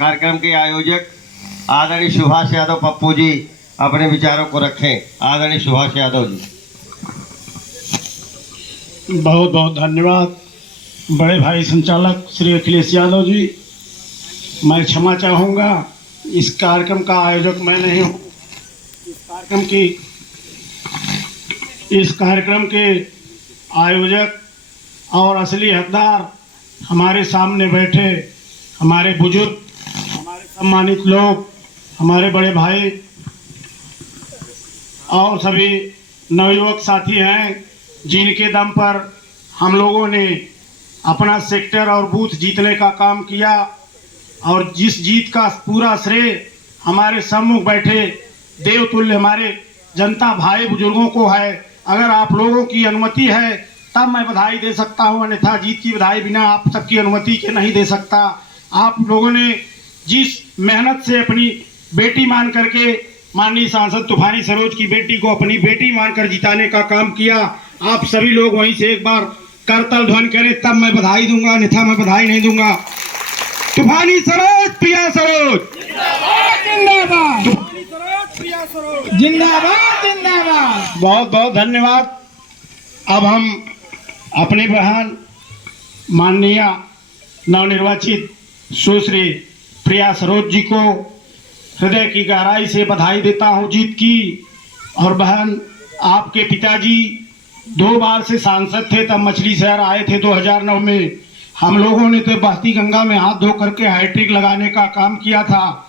कार्यक्रम के आयोजक आदरणीय सुभाष यादव पप्पू जी अपने विचारों को रखें। आदरणीय सुभाष यादव जी। बहुत बहुत धन्यवाद बड़े भाई संचालक श्री अखिलेश यादव जी। मैं क्षमा चाहूँगा, इस कार्यक्रम का आयोजक मैं नहीं हूँ। इस कार्यक्रम के आयोजक और असली हकदार हमारे सामने बैठे हमारे बुजुर्ग, हमारे सम्मानित लोग, हमारे बड़े भाई और सभी नवयुवक साथी हैं, जिनके दम पर हम लोगों ने अपना सेक्टर और बूथ जीतने का काम किया। और जिस जीत का पूरा श्रेय हमारे सम्मुख बैठे देवतुल्य हमारे जनता भाई बुजुर्गों को है। अगर आप लोगों की अनुमति है तब मैं बधाई दे सकता हूं, अन्यथा जीत की बधाई बिना आप सबकी अनुमति के नहीं दे सकता। आप लोगों ने जिस मेहनत से अपनी बेटी मान करके माननीय सांसद तूफानी सरोज की बेटी को अपनी बेटी मानकर जिताने का काम किया, आप सभी लोग वहीं से एक बार करतल ध्वनि करें तब मैं बधाई दूंगा, अन्यथा मैं बधाई नहीं दूंगा। तूफानी सरोज प्रिया सरोज जिंदाबाद, तूफानी सरोज प्रिया सरोज जिंदाबाद जिंदाबाद। बहुत बहुत धन्यवाद। अब हम अपने बहन माननीय नवनिर्वाचित सुश्री प्रिया सरोज जी को हृदय की गहराई से बधाई देता हूं जीत की। और बहन, आपके पिताजी 2 बार से सांसद थे, तब मछली शहर आए थे 2009 में। हम लोगों ने तो बहती गंगा में हाथ धो करके हैट्रिक लगाने का काम किया था।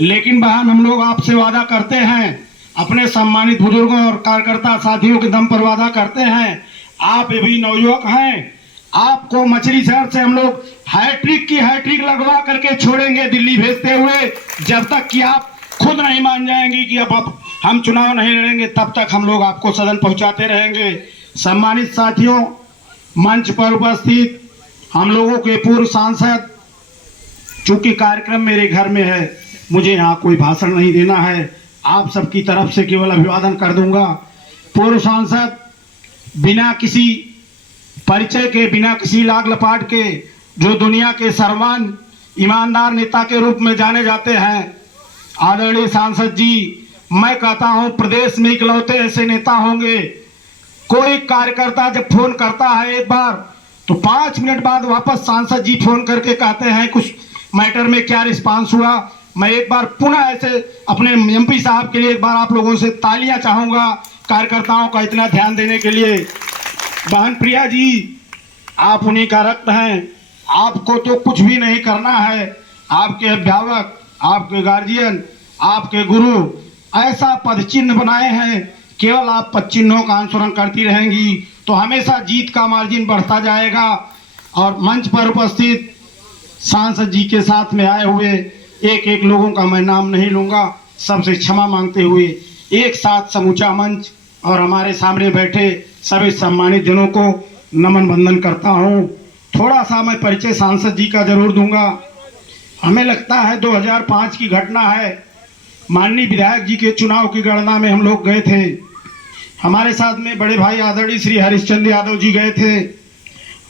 लेकिन बहन, हम लोग आपसे वादा करते हैं, अपने सम्मानित बुजुर्गों और कार्यकर्ता साथियों के दम पर वादा करते हैं, आप भी नवयुवक हैं, आपको मछली शहर से हम लोग हैट्रिक लगवा करके छोड़ेंगे दिल्ली भेजते हुए, जब तक कि आप खुद नहीं मान जाएंगी कि अब हम चुनाव नहीं लड़ेंगे, तब तक हम लोग आपको सदन पहुंचाते रहेंगे। सम्मानित साथियों, मंच पर उपस्थित हम लोगों के पूर्व सांसद, चूंकि कार्यक्रम मेरे घर में है, मुझे यहाँ कोई भाषण नहीं देना है, आप सबकी तरफ से केवल अभिवादन कर दूंगा। पूर्व सांसद बिना किसी परिचय के, बिना किसी लाग लपाट के, जो दुनिया के सर्वमान्य ईमानदार नेता के रूप में जाने जाते हैं, आदरणीय सांसद जी, मैं कहता हूं प्रदेश में इकलौते ऐसे नेता होंगे। कोई कार्यकर्ता जब फोन करता है एक बार, तो 5 मिनट बाद वापस सांसद जी फोन करके कहते हैं कुछ मैटर में क्या रिस्पांस हुआ। मैं एक बार पुनः ऐसे अपने एमपी साहब के लिए एक बार आप लोगों से तालियां चाहूंगा, कार्यकर्ताओं का इतना ध्यान देने के लिए। बहन प्रिया जी, आप उन्हीं का रक्त हैं, आपको तो कुछ भी नहीं करना है। आपके अभिभावक, आपके गार्जियन, आपके गुरु ऐसा पद चिन्ह बनाए हैं, केवल आप पद चिन्हों का अनुसरण करती रहेंगी तो हमेशा जीत का मार्जिन बढ़ता जाएगा। और मंच पर उपस्थित सांसद जी के साथ में आए हुए एक एक लोगों का मैं नाम नहीं लूंगा, सबसे क्षमा मांगते हुए एक साथ समूचा मंच और हमारे सामने बैठे सभी सम्मानित जनों को नमन वंदन करता हूं। थोड़ा सा मैं परिचय सांसद जी का जरूर दूंगा। हमें लगता है 2005 की घटना है, माननीय विधायक जी के चुनाव की गणना में हम लोग गए थे। हमारे साथ में बड़े भाई आदरणीय श्री हरिश्चंद्र यादव जी गए थे।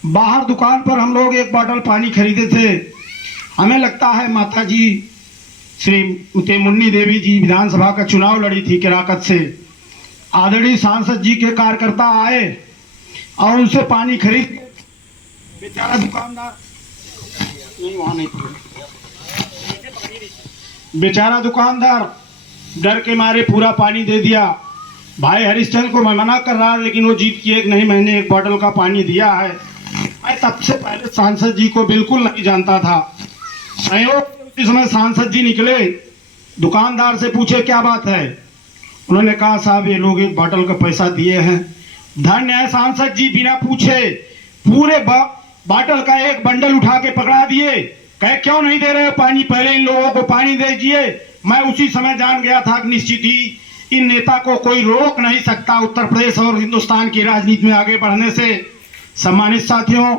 बाहर दुकान पर हम लोग 1 बॉटल पानी खरीदे थे। हमें लगता है माता जी श्री मुन्नी देवी जी विधानसभा का चुनाव लड़ी थी केराकत से। आदरणीय सांसद जी के कार्यकर्ता आए और उनसे पानी खरीद, बेचारा दुकानदार नहीं, वहां नहीं, बेचारा दुकानदार डर के मारे पूरा पानी दे दिया। भाई हरिश्चंद्र को मैं मना कर रहा, लेकिन वो जीत की नहीं, मैंने 1 बॉटल का पानी दिया है। मैं तब से पहले सांसद जी को बिल्कुल नहीं जानता था। संयोग इस समय सांसद जी निकले, दुकानदार से पूछे क्या बात है। उन्होंने कहा साहब ये लोग 1 बॉटल का पैसा दिए हैं। धन्य है सांसद जी, बिना पूछे पूरे बॉटल का 1 बंडल उठा के पकड़ा दिए। कहे क्यों नहीं दे रहे हो पानी, पहले इन लोगों को पानी दे दीजिए। मैं उसी समय जान गया था कि निश्चित ही इन नेता को कोई रोक नहीं सकता उत्तर प्रदेश और हिंदुस्तान की राजनीति में आगे बढ़ने से। सम्मानित साथियों,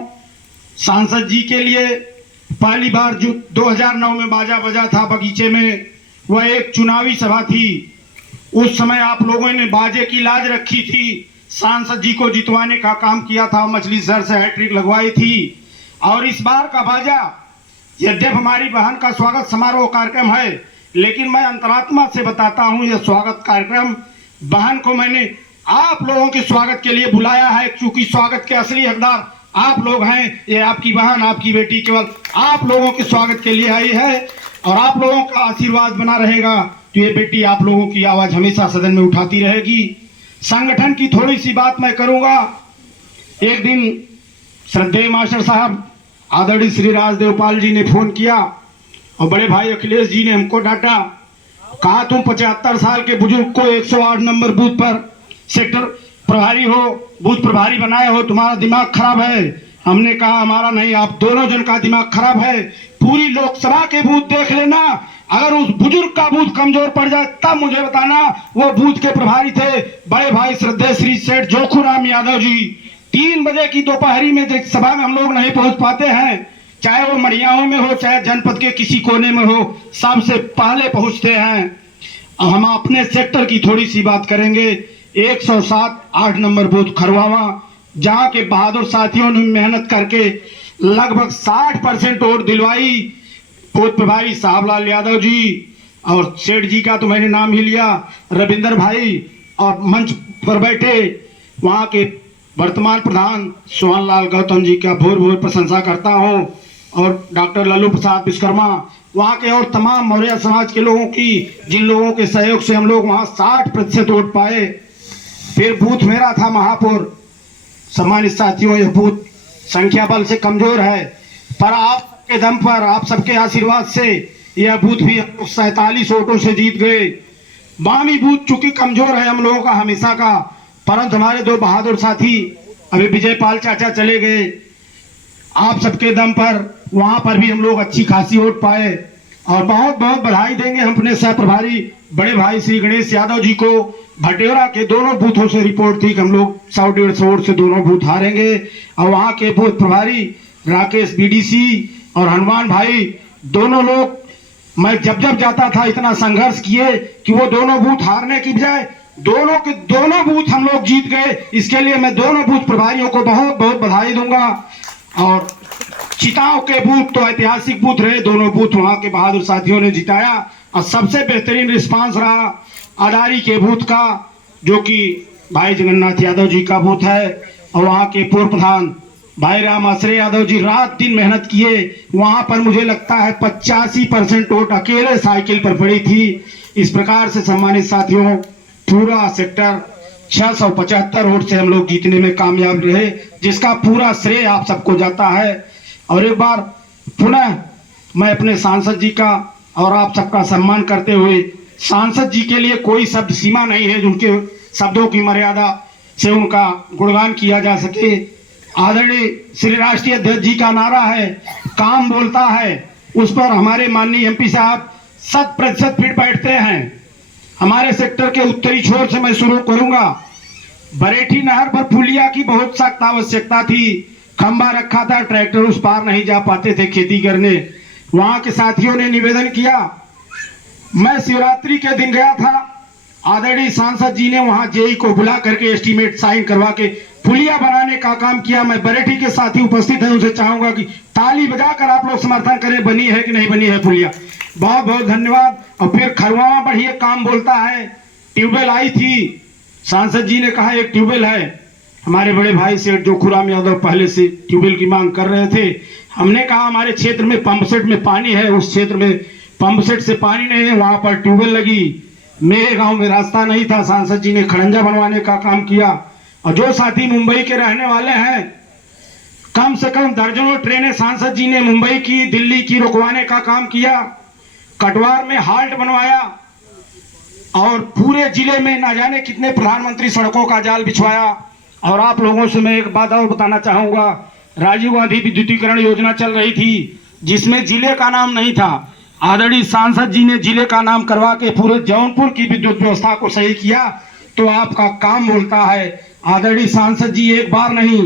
सांसद जी के लिए पहली बार जो 2009 में बाजा बजा था बगीचे में, वह एक चुनावी सभा थी। उस समय आप लोगों ने बाजे की लाज रखी थी, सांसद जी को जितवाने का काम किया था, मछली शहर से हैट्रिक लगवाई थी। और इस बार का बाजा यद्यप हमारी बहन का स्वागत समारोह कार्यक्रम है, लेकिन मैं अंतरात्मा से बताता हूं, यह स्वागत कार्यक्रम बहन को मैंने आप लोगों के स्वागत के लिए बुलाया है, क्योंकि स्वागत के असली हकदार आप लोग हैं। ये आपकी बहन, आपकी बेटी केवल आप लोगों के स्वागत के लिए आई है, और आप लोगों का आशीर्वाद बना रहेगा तो ये बेटी आप लोगों की आवाज हमेशा सदन में उठाती रहेगी। संगठन की थोड़ी सी बात मैं करूंगा। एक दिन श्रद्धेय मास्टर साहब आदरणीय श्री राजदेवपाल जी ने फोन किया और बड़े भाई अखिलेश जी ने हमको डांटा, कहा तुम 75 साल के बुजुर्ग को 108 नंबर बूथ पर सेक्टर प्रभारी हो, बूथ प्रभारी बनाए हो, तुम्हारा दिमाग खराब है। हमने कहा हमारा नहीं, आप दोनों जन का दिमाग खराब है। पूरी लोकसभा के बूथ देख लेना, अगर उस बुजुर्ग का बूथ कमजोर पड़ जाए तब मुझे बताना। वो बूथ के प्रभारी थे बड़े भाई श्रद्धेय श्री सेठ जोखूराम यादव जी। 3 बजे की दोपहरी में जिस सभा में हम लोग नहीं पहुंच पाते हैं, चाहे वो मड़ियाओं में हो, चाहे जनपद के किसी कोने में हो, सबसे पहले पहुंचते हैं। अब हम अपने सेक्टर की थोड़ी सी बात करेंगे। 107 नंबर बूथ खरवावा, जहां के बहादुर साथियों ने मेहनत करके लगभग 60% वोट दिलवाई। बूथ प्रभारी साहबलाल यादव जी और सेठ जी का तो मैंने नाम ही लिया, रविंदर भाई, और मंच पर बैठे वहां के वर्तमान प्रधान सोहन लाल गौतम जी का भोर भोर प्रशंसा करता हूं, और डॉक्टर लल्लू प्रसाद विश्वकर्मा, वहां के और तमाम मौर्य समाज के लोगों की, जिन लोगों के सहयोग से हम लोग वहां 60% वोट पाए। फिर बूथ मेरा था महापुर। सम्मानित साथियों, यह बूथ संख्या बल से कमजोर है, पर आपके दम पर, आप सबके आशीर्वाद से यह बूथ भी 47 वोटों से जीत गए। बामी बूथ चूंकि कमजोर है हम लोगों का हमेशा का, परंतु हमारे 2 बहादुर साथी अभी विजय पाल चाचा चले गए, आप सबके दम पर वहां पर भी हम लोग अच्छी खासी वोट पाए। और बहुत बहुत बधाई देंगे हम अपने सह प्रभारी बड़े भाई श्री गणेश यादव जी को। भटेरा के दोनों बूथों से रिपोर्ट थी कि हम लोग 100-150 वोट से दोनों बूथ हारेंगे, और वहां के बूथ प्रभारी राकेश बीडीसी और हनुमान भाई, दोनों लोग, मैं जब जब जाता था इतना संघर्ष किए कि वो दोनों बूथ हारने की बजाय दोनों के दोनों बूथ हम लोग जीत गए। इसके लिए मैं दोनों बूथ प्रभारियों को बहुत बहुत बधाई दूंगा। और चिताओं के बूथ तो ऐतिहासिक बूथ रहे, दोनों बूथ वहां के बहादुर साथियों ने जिताया, और सबसे बेहतरीन रिस्पांस रहा अडारी के बूथ का, जो कि भाई जगन्नाथ यादव जी का बूथ है, और वहां के पूर्व प्रधान भाई राम आश्रय यादव जी रात दिन मेहनत किए। वहां पर मुझे लगता है 85% वोट अकेले साइकिल पर पड़ी थी। इस प्रकार से सम्मानित साथियों, पूरा सेक्टर 675 वोट से हम लोग जीतने में कामयाब रहे, जिसका पूरा श्रेय आप सबको जाता है। और एक बार पुनः मैं अपने सांसद जी का और आप सबका सम्मान करते हुए, सांसद जी के लिए कोई शब्द सीमा नहीं है जिनके शब्दों की मर्यादा से उनका गुणगान किया जा सके। आदरणीय श्री राष्ट्रीय अध्यक्ष जी का नारा है, काम बोलता है, उस पर हमारे माननीय एमपी साहब 100% फिट बैठते हैं। हमारे सेक्टर के उत्तरी छोर से मैं शुरू करूंगा। बरेठी नहर पर पुलिया की बहुत सख्त आवश्यकता थी, खंबा रखा था, ट्रैक्टर उस पार नहीं जा पाते थे खेती करने। वहां के साथियों ने निवेदन किया, मैं शिवरात्रि के दिन गया था, आदरणीय सांसद जी ने वहां जेई को बुला करके एस्टीमेट साइन करवा के पुलिया बनाने का काम किया। मैं बरेठी के साथी उपस्थित हैं, उनसे चाहूंगा कि ताली बजाकर आप लोग समर्थन करें, बनी है कि नहीं बनी है पुलिया। बहुत बहुत धन्यवाद। और फिर खरवावा बढ़िया काम बोलता है, ट्यूबवेल आई थी, सांसद जी ने कहा एक ट्यूबवेल है। हमारे बड़े भाई सेठ जोखूराम यादव पहले से ट्यूबवेल की मांग कर रहे थे। हमने कहा हमारे क्षेत्र में पंप सेट में पानी है, उस क्षेत्र में पंप सेट से पानी नहीं है, वहां पर ट्यूबवेल लगी। मेरे गांव में रास्ता नहीं था, सांसद जी ने खड़ंजा बनवाने का काम किया। और जो साथी मुंबई के रहने वाले हैं, कम से कम दर्जनों ट्रेनें सांसद जी ने मुंबई की, दिल्ली की रुकवाने का काम किया। कटवार में हाल्ट बनवाया, और पूरे जिले में ना जाने कितने प्रधानमंत्री सड़कों का जाल बिछवाया। और आप लोगों से मैं एक बात और बताना चाहूंगा, राजीव गांधी विद्युतीकरण योजना चल रही थी, जिसमें जिले का नाम नहीं था। आदरणीय सांसद जी ने जिले का नाम करवा के पूरे जौनपुर की विद्युत व्यवस्था को सही किया। तो आपका काम बोलता है। आदरणीय सांसद जी, एक बार नहीं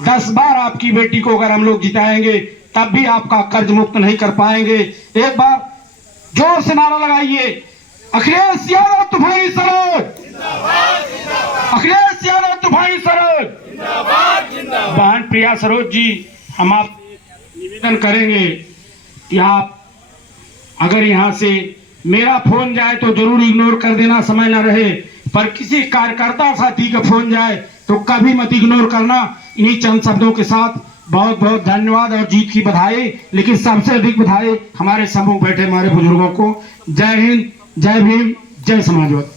10 बार आपकी बेटी को अगर हम लोग जिताएंगे तब भी आपका कर्ज मुक्त नहीं कर पाएंगे। एक बार जोर से नारा लगाइए, अखिलेश यादव तूफानी सरोज, अखिलेश यादव तूफानी सरोज। बहन प्रिया सरोज जी, हम आप निवेदन करेंगे, कि आप अगर यहाँ से मेरा फोन जाए तो जरूर इग्नोर कर देना, समय ना रहे, पर किसी कार्यकर्ता साथी का फोन जाए तो कभी मत इग्नोर करना। इन्हीं चंद शब्दों के साथ बहुत बहुत धन्यवाद और जीत की बधाई, लेकिन सबसे अधिक बधाई हमारे सम्मुख बैठे हमारे बुजुर्गों को। जय हिंद, जय भीम, जय समाजवाद।